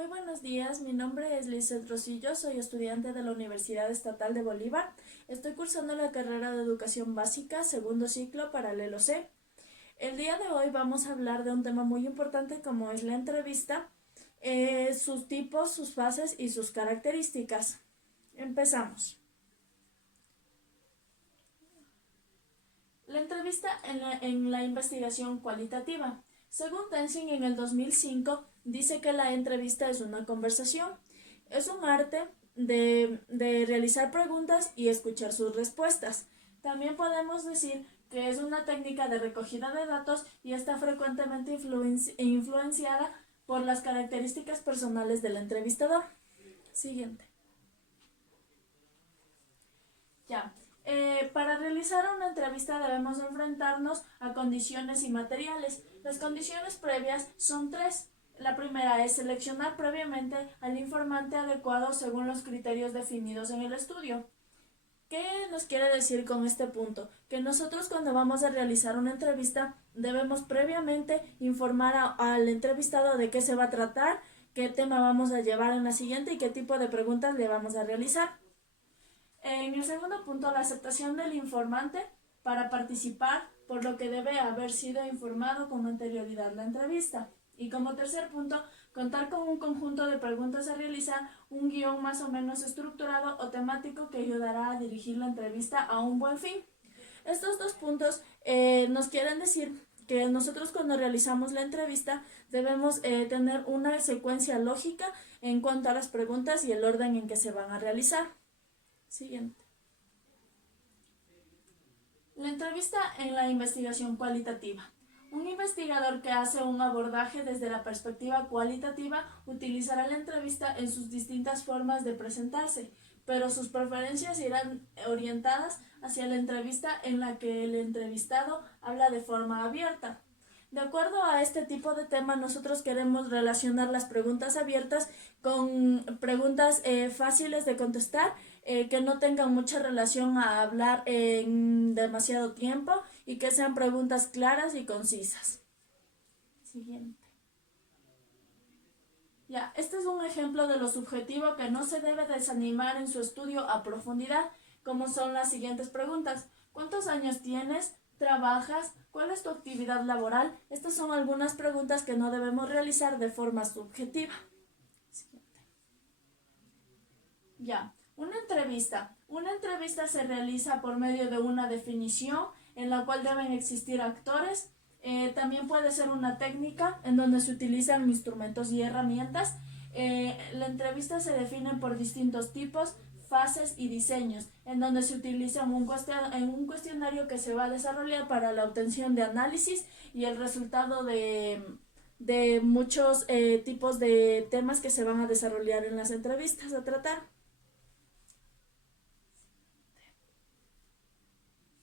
Muy buenos días, mi nombre es Lizeth Rosillo, soy estudiante de la Universidad Estatal de Bolívar. Estoy cursando la carrera de Educación Básica, segundo ciclo, paralelo C. El día de hoy vamos a hablar de un tema muy importante como es la entrevista, sus tipos, sus fases y sus características. Empezamos. La entrevista en la investigación cualitativa. Según Tenzin en el 2005, dice que la entrevista es una conversación. Es un arte de realizar preguntas y escuchar sus respuestas. También podemos decir que es una técnica de recogida de datos y está frecuentemente influenciada por las características personales del entrevistador. Siguiente. Ya. Para realizar una entrevista debemos enfrentarnos a condiciones y materiales. Las condiciones previas son tres. La primera es seleccionar previamente al informante adecuado según los criterios definidos en el estudio. ¿Qué nos quiere decir con este punto? Que nosotros cuando vamos a realizar una entrevista debemos previamente informar al entrevistado de qué se va a tratar, qué tema vamos a llevar en la siguiente y qué tipo de preguntas le vamos a realizar. En el segundo punto, la aceptación del informante para participar, por lo que debe haber sido informado con anterioridad la entrevista. Y como tercer punto, contar con un conjunto de preguntas a realizar, un guión más o menos estructurado o temático que ayudará a dirigir la entrevista a un buen fin. Estos dos puntos nos quieren decir que nosotros cuando realizamos la entrevista debemos tener una secuencia lógica en cuanto a las preguntas y el orden en que se van a realizar. Siguiente. La entrevista en la investigación cualitativa. Un investigador que hace un abordaje desde la perspectiva cualitativa utilizará la entrevista en sus distintas formas de presentarse, pero sus preferencias irán orientadas hacia la entrevista en la que el entrevistado habla de forma abierta. De acuerdo a este tipo de tema, nosotros queremos relacionar las preguntas abiertas con preguntas fáciles de contestar, que no tengan mucha relación a hablar en demasiado tiempo y que sean preguntas claras y concisas. Siguiente. Ya, este es un ejemplo de lo subjetivo que no se debe desanimar en su estudio a profundidad, como son las siguientes preguntas. ¿Cuántos años tienes? ¿Trabajas? ¿Cuál es tu actividad laboral? Estas son algunas preguntas que no debemos realizar de forma subjetiva. Siguiente. Ya, una entrevista. Una entrevista se realiza por medio de una definición en la cual deben existir actores. También puede ser una técnica en donde se utilizan instrumentos y herramientas. La entrevista se define por distintos tipos, fases y diseños, en donde se utiliza un cuestionario que se va a desarrollar para la obtención de análisis y el resultado de muchos tipos de temas que se van a desarrollar en las entrevistas a tratar.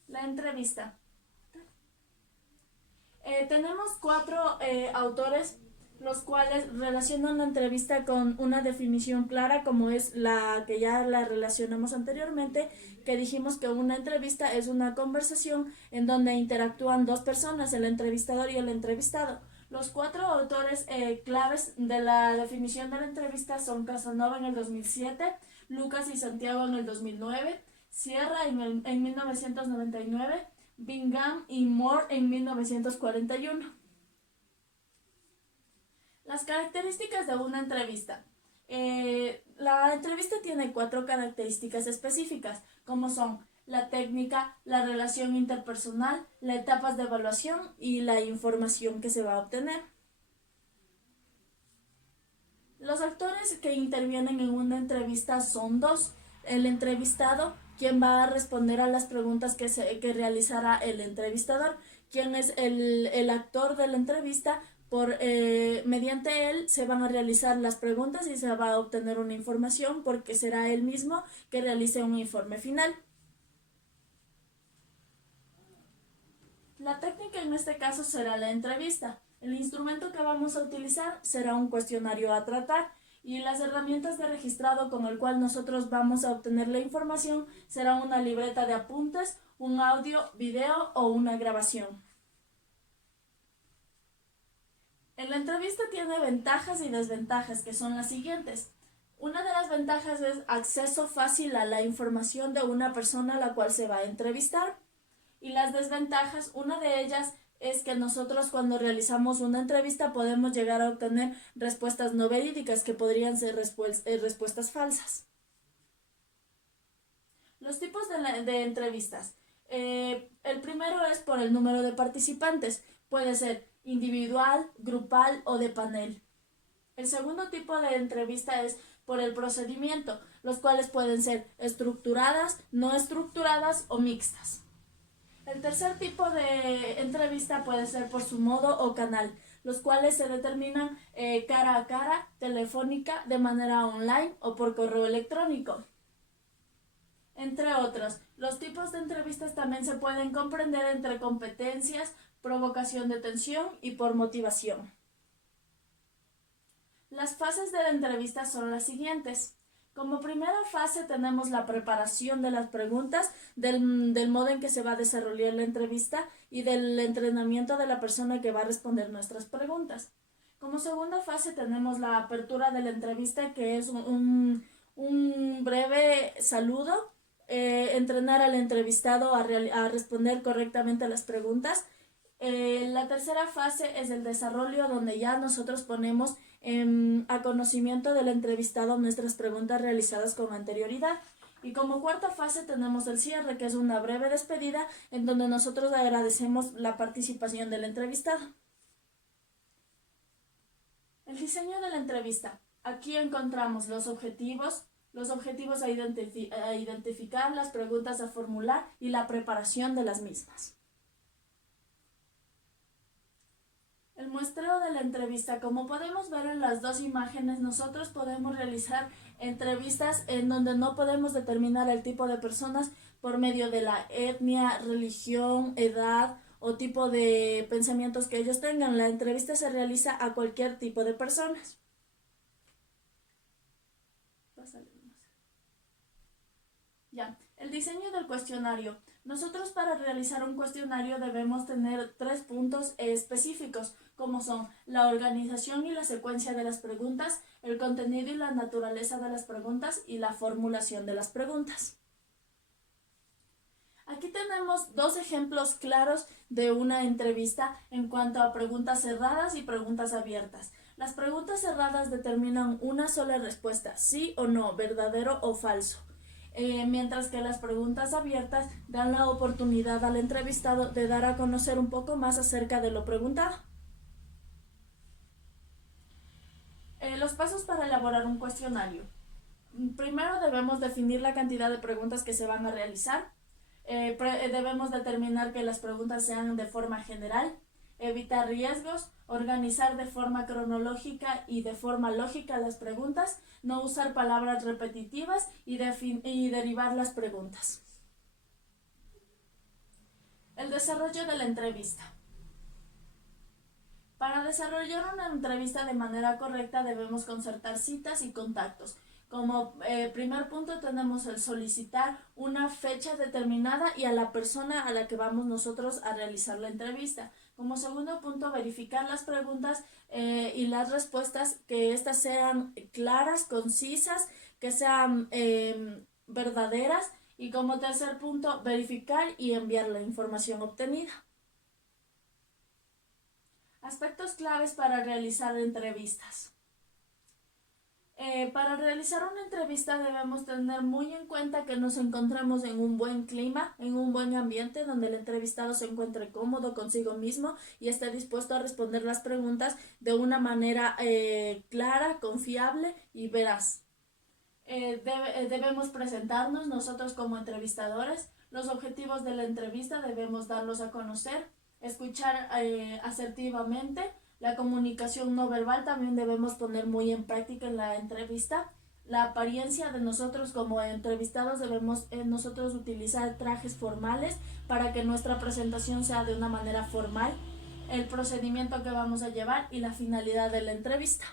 La entrevista. Tenemos cuatro autores, los cuales relacionan la entrevista con una definición clara, como es la que ya la relacionamos anteriormente, que dijimos que una entrevista es una conversación en donde interactúan dos personas, el entrevistador y el entrevistado. Los cuatro autores claves de la definición de la entrevista son Casanova en el 2007, Lucas y Santiago en el 2009, Sierra en 1999, Bingham y Moore en 1941. Las características de una entrevista. La entrevista tiene cuatro características específicas, como son la técnica, la relación interpersonal, las etapas de evaluación y la información que se va a obtener. Los actores que intervienen en una entrevista son dos: el entrevistado, quien va a responder a las preguntas que realizará el entrevistador, quien es el actor de la entrevista. Mediante él se van a realizar las preguntas y se va a obtener una información, porque será él mismo que realice un informe final. La técnica en este caso será la entrevista. El instrumento que vamos a utilizar será un cuestionario a tratar, y las herramientas de registrado con el cual nosotros vamos a obtener la información será una libreta de apuntes, un audio, video o una grabación. En la entrevista tiene ventajas y desventajas, que son las siguientes. Una de las ventajas es acceso fácil a la información de una persona a la cual se va a entrevistar. Y las desventajas, una de ellas es que nosotros cuando realizamos una entrevista podemos llegar a obtener respuestas no verídicas, que podrían ser respuestas falsas. Los tipos de entrevistas. El primero es por el número de participantes. Puede ser individual, grupal o de panel. El segundo tipo de entrevista es por el procedimiento, los cuales pueden ser estructuradas, no estructuradas o mixtas. El tercer tipo de entrevista puede ser por su modo o canal, los cuales se determinan cara a cara, telefónica, de manera online o por correo electrónico. Entre otros, los tipos de entrevistas también se pueden comprender entre competencias, provocación de tensión y por motivación. Las fases de la entrevista son las siguientes. Como primera fase tenemos la preparación de las preguntas, del modo en que se va a desarrollar la entrevista y del entrenamiento de la persona que va a responder nuestras preguntas. Como segunda fase tenemos la apertura de la entrevista, que es un breve saludo, entrenar al entrevistado a responder correctamente a las preguntas. La tercera fase es el desarrollo, donde ya nosotros ponemos a conocimiento del entrevistado nuestras preguntas realizadas con anterioridad. Y como cuarta fase tenemos el cierre, que es una breve despedida en donde nosotros agradecemos la participación del entrevistado. El diseño de la entrevista. Aquí encontramos los objetivos a identificar, las preguntas a formular y la preparación de las mismas. El muestreo de la entrevista. Como podemos ver en las dos imágenes, nosotros podemos realizar entrevistas en donde no podemos determinar el tipo de personas por medio de la etnia, religión, edad o tipo de pensamientos que ellos tengan. La entrevista se realiza a cualquier tipo de personas. Ya, el diseño del cuestionario. Nosotros para realizar un cuestionario debemos tener 3 puntos específicos, como son la organización y la secuencia de las preguntas, el contenido y la naturaleza de las preguntas y la formulación de las preguntas. Aquí tenemos 2 ejemplos claros de una entrevista en cuanto a preguntas cerradas y preguntas abiertas. Las preguntas cerradas determinan una sola respuesta, sí o no, verdadero o falso. Mientras que las preguntas abiertas dan la oportunidad al entrevistado de dar a conocer un poco más acerca de lo preguntado. Los pasos para elaborar un cuestionario. Primero debemos definir la cantidad de preguntas que se van a realizar. Debemos determinar que las preguntas sean de forma general, evitar riesgos, organizar de forma cronológica y de forma lógica las preguntas, no usar palabras repetitivas y derivar las preguntas. El desarrollo de la entrevista. Para desarrollar una entrevista de manera correcta debemos concertar citas y contactos. Como primer punto tenemos el solicitar una fecha determinada y a la persona a la que vamos nosotros a realizar la entrevista. Como segundo punto, verificar las preguntas y las respuestas, que éstas sean claras, concisas, que sean verdaderas. Y como tercer punto, verificar y enviar la información obtenida. Aspectos claves para realizar entrevistas. Para realizar una entrevista debemos tener muy en cuenta que nos encontramos en un buen clima, en un buen ambiente donde el entrevistado se encuentre cómodo consigo mismo y esté dispuesto a responder las preguntas de una manera clara, confiable y veraz. Debemos presentarnos nosotros como entrevistadores. Los objetivos de la entrevista debemos darlos a conocer, escuchar asertivamente. La comunicación no verbal también debemos poner muy en práctica en la entrevista. La apariencia de nosotros como entrevistados, debemos nosotros utilizar trajes formales para que nuestra presentación sea de una manera formal. El procedimiento que vamos a llevar y la finalidad de la entrevista.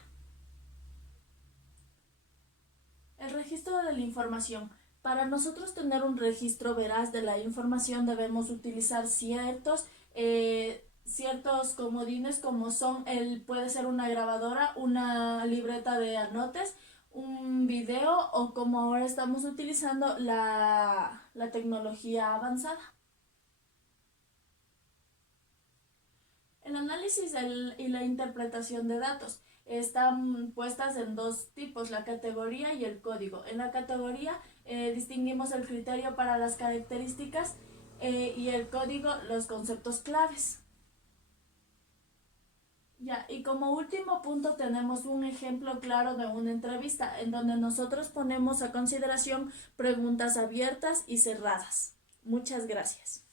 El registro de la información. Para nosotros tener un registro veraz de la información debemos utilizar ciertos ciertos comodines como son puede ser una grabadora, una libreta de anotes, un video o como ahora estamos utilizando la tecnología avanzada. El análisis y la interpretación de datos están puestas en dos tipos, la categoría y el código. En la categoría distinguimos el criterio para las características y el código los conceptos claves. Ya, y como último punto tenemos un ejemplo claro de una entrevista en donde nosotros ponemos a consideración preguntas abiertas y cerradas. Muchas gracias.